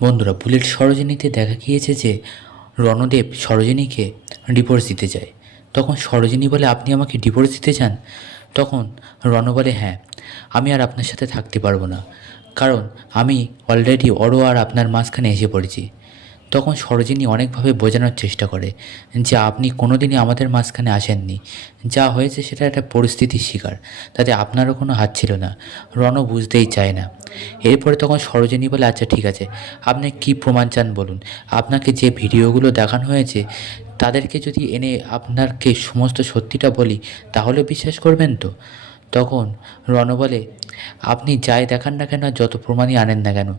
বন্ধুরা, বুলেট সরোজিনীতে দেখা গিয়েছে যে রণদেব সরোজিনীকে ডিভোর্স দিতে চায়। তখন সরোজিনী বলে, আপনি আমাকে ডিভোর্স দিতে চান? তখন রণ বলে, হ্যাঁ, আমি আর আপনার সাথে থাকতে পারবো না, কারণ আমি অলরেডি অরো আর আপনার মাঝখানে এসে পড়েছি। তখন সরোজিনী অনেকভাবে বোঝানোর চেষ্টা করে যে আপনি কোনোদিনই আমাদের মাঝখানে আসেননি, যা হয়েছে সেটা একটা পরিস্থিতির শিকার, তাতে আপনারও কোনো হাত ছিল না। রণ বুঝতেই চায় না। এরপরে তখন সরোজিনী বলে, আচ্ছা ঠিক আছে, আপনি কি প্রমাণ চান বলুন। আপনাকে যে ভিডিওগুলো দেখানো হয়েছে তাদেরকে যদি এনে আপনাকে সমস্ত সত্যিটা বলি তাহলে বিশ্বাস করবেন তো? তখন রণ বলে, আপনি যাই দেখান না কেন, যত প্রমাণই আনেন না কেন,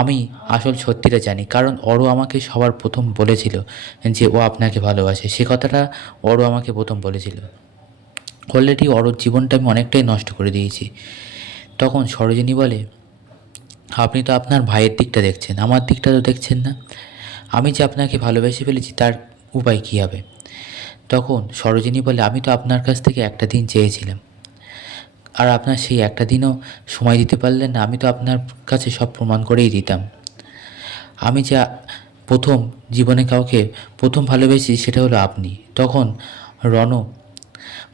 আমি আসল সত্যিটা জানি, কারণ অরো আমাকে সবার প্রথম বলেছিল যে ও আপনাকে ভালোবাসে। সে কথাটা অরো আমাকে প্রথম বলেছিল। অলরেডি অরোর জীবনটা আমি অনেকটাই নষ্ট করে দিয়েছি। তখন সরোজিনী বলে, আপনি তো আপনার ভাইয়ের দিকটা দেখছেন, আমার দিকটা তো দেখছেন না। আমি যে আপনাকে ভালোবেসে ফেলেছি তার উপায় কী হবে? তখন সরোজিনী বলে, আমি তো আপনার কাছ থেকে একটা দিন চেয়েছিলাম, আর আপনার সেই একটা দিনও সময় দিতে পারলেন না। আমি তো আপনার কাছে সব প্রমাণ করেই দিতাম। আমি যা প্রথম জীবনে কাউকে প্রথম ভালোবেসেছি সেটা হলো আপনি। তখন রণ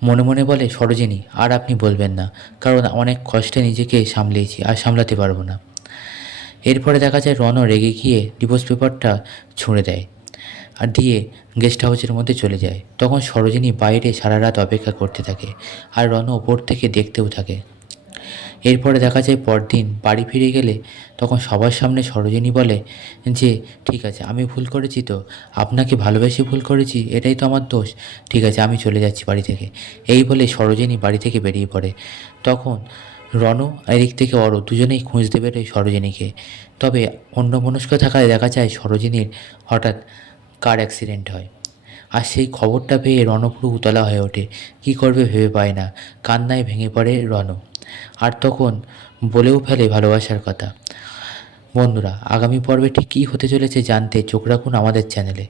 মনে মনে বলে, সরোজিনী আর আপনি বলবেন না, কারণ অনেক কষ্টে নিজেকে সামলিয়েছি, আর সামলাতে পারবো না। এরপরে দেখা যায় রণ রেগে গিয়ে ডিভোর্স পেপারটা ছুঁড়ে দেয় আর দিয়ে গেস্ট হাউসের মধ্যে চলে যায়। তখন সরোজিনী বাইরে সারা রাত অপেক্ষা করতে থাকে, আর রণ ওপর থেকে দেখতেও থাকে। এরপরে দেখা যায় পরদিন বাড়ি ফিরে গেলে তখন সবার সামনে সরোজিনী বলে যে, ঠিক আছে, আমি ভুল করেছি, তো আপনাকে ভালোবেসে ভুল করেছি, এটাই তো আমার দোষ। ঠিক আছে, আমি চলে যাচ্ছি বাড়ি থেকে। এই বলে সরোজিনী বাড়ি থেকে বেরিয়ে পড়ে। তখন রণ এদিক থেকে অরো দুজনেই খুঁজতে বেরোয় সরোজিনীকে। তবে অন্যমনস্ক থাকায় দেখা যায় সরোজিনীর হঠাৎ কার অ্যাক্সিডেন্ট হয়, আর সেই খবরটা পেয়ে রণ পুরো উতলা হয়ে ওঠে। কী করবে ভেবে পায় না, কান্নায় ভেঙে পড়ে রণ, আর তখন বলেও ফেলে ভালোবাসার কথা। বন্ধুরা, আগামী পর্বে ঠিক কী হতে চলেছে জানতে চোখ রাখুন আমাদের চ্যানেলে।